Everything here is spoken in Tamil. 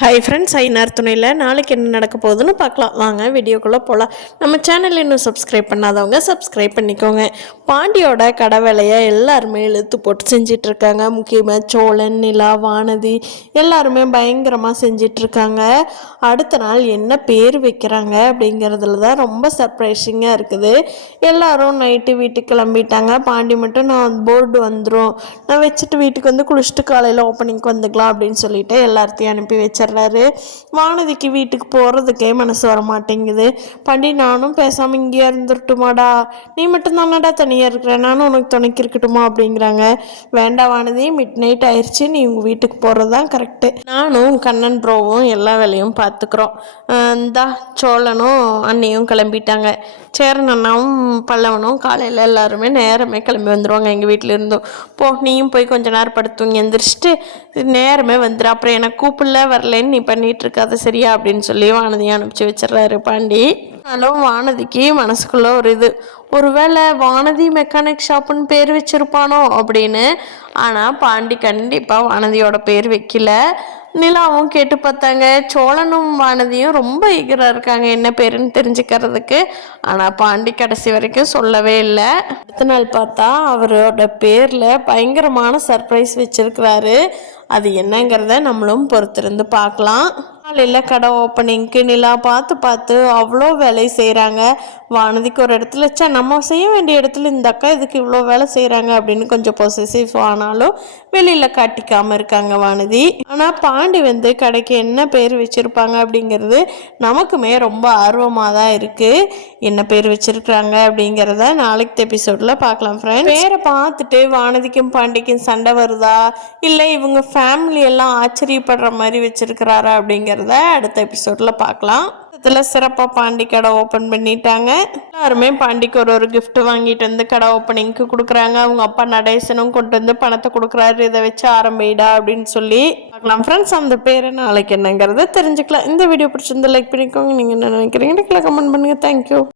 ஹாய் ஃப்ரெண்ட்ஸ், ஐநார் துணையில் நாளைக்கு என்ன நடக்க போகுதுன்னு பார்க்கலாம். வாங்க வீடியோக்குள்ளே போகலாம். நம்ம சேனல் இன்னும் சப்ஸ்கிரைப் பண்ணாதவங்க சப்ஸ்கிரைப் பண்ணிக்கோங்க. பாண்டியோட கடை வேலையை எல்லாருமே இழுத்து போட்டு செஞ்சிட்ருக்காங்க. முக்கியமாக சோழன், நிலா, வானதி எல்லாருமே பயங்கரமாக செஞ்சிட்ருக்காங்க. அடுத்த நாள் என்ன பேர் வைக்கிறாங்க அப்படிங்கிறதுல தான் ரொம்ப சர்ப்ரைசிங்காக இருக்குது. எல்லோரும் நைட்டு வீட்டுக்கு கிளம்பிட்டாங்க. பாண்டி மட்டும் நான் போர்டு வந்துடும், நான் வச்சுட்டு வீட்டுக்கு வந்து குளிச்சுட்டு காலையில் ஓப்பனிங்க்கு வந்துக்கலாம் அப்படின்னு சொல்லிட்டு எல்லாத்தையும் அனுப்பி வச்சிடறாரு. வானதிக்கு வீட்டுக்கு போகிறதுக்கே மனசு வர மாட்டேங்குது. பாண்டி, நானும் பேசாமல் இங்கேயே இருந்துருட்டுமாடா, நீ மட்டும் தானடா தனியாக இருக்கிற, நானும் உனக்கு துணைக்கு இருக்கட்டுமா அப்படிங்கிறாங்க. வேண்டாம் வானதி, மிட் நைட் ஆயிடுச்சு, நீ உங்கள் வீட்டுக்கு போகிறது தான் கரெக்டு. நானும் கண்ணன் ப்ரோவும் எல்லா வேலையும் பார்த்துக்குறோம். இந்தா சோழனும் அண்ணியும் கிளம்பிட்டாங்க. சேரன் அண்ணாவும் பல்லவனும் காலையில் எல்லாருமே நேரமே கிளம்பி வந்துடுவாங்க. எங்கள் வீட்டில் இருந்தோம். போ, நீயும் போய் கொஞ்ச நேரம் படுத்துங்க, எந்திரிச்சிட்டு நேரமே வந்துடு. அப்புறம் எனக்கு கூப்பிடல வரலன்னு நீ பண்ணிட்டு இருக்காது சரியா அப்படின்னு சொல்லி வானதியை அனுப்பிச்சி வச்சிடறாரு பாண்டி. ஆனாலும் வானதிக்கு மனசுக்குள்ள ஒருவேளை வானதி மெக்கானிக் ஷாப்புன்னு பேர் வச்சிருப்பானோ அப்படின்னு. ஆனால் பாண்டி கண்டிப்பாக வானதியோட பேர் வைக்கல. நிலாவும் கேட்டு பார்த்தாங்க. சோழனும் வானதியும் ரொம்ப ஈகராக இருக்காங்க என்ன பேருன்னு தெரிஞ்சுக்கிறதுக்கு. ஆனால் பாண்டி கடைசி வரைக்கும் சொல்லவே இல்லை. அடுத்த நாள் பார்த்தா அவரோட பேரில் பயங்கரமான சர்ப்ரைஸ் வச்சிருக்கிறாரு. அது என்னங்கிறத நம்மளும் பொறுத்திருந்து பார்க்கலாம். காலையில் கடை ஓப்பனிங்க்கு நிலா பார்த்து அவ்வளோ வேலை செய்கிறாங்க. வானதிக்கு ஒரு இடத்துல நம்ம செய்ய வேண்டிய இடத்துல இந்த அக்கா இதுக்கு இவ்வளோ வேலை செய்கிறாங்க அப்படின்னு கொஞ்சம் பொசசிவ் ஆனாலும் வெளியில் காட்டிக்காமல் இருக்காங்க வானதி. ஆனால் பாண்டி வந்து கடைக்கு என்ன பேர் வச்சுருப்பாங்க அப்படிங்கிறது நமக்குமே ரொம்ப ஆர்வமாக தான் இருக்குது. என்ன பேர் வச்சுருக்குறாங்க அப்படிங்கிறத நாளைக்கு எபிசோடில் பார்க்கலாம் ஃப்ரெண்ட்ஸ். பேரை பார்த்துட்டு வானதிக்கும் பாண்டிக்கும் சண்டை வருதா, இல்லை இவங்க ஃபேமிலி எல்லாம் ஆச்சரியப்படுற மாதிரி வச்சுருக்கிறாரா அப்படிங்கிறத அடுத்த எபிசோடில் பார்க்கலாம். இதில் சிறப்பாக பாண்டி கடை ஓப்பன் பண்ணிட்டாங்க. எல்லாருமே பாண்டிக்கு ஒரு கிஃப்ட் வாங்கிட்டு வந்து கடை ஓப்பனிங்க்கு கொடுக்குறாங்க. அவங்க அப்பா நடேசனும் கொண்டு வந்து பணத்தை கொடுக்குறாரு, இதை வச்சு ஆரம்பிடா அப்படின்னு சொல்லி பார்க்கலாம் ஃப்ரெண்ட்ஸ். அந்த பேரை நாளைக்கு என்னங்கிறத தெரிஞ்சுக்கலாம். இந்த வீடியோ பிடிச்சிருந்து லைக் பண்ணிக்கோங்க. நீங்கள் என்ன நினைக்கிறீங்கன்னு கமெண்ட் பண்ணுங்கள். தேங்க்யூ.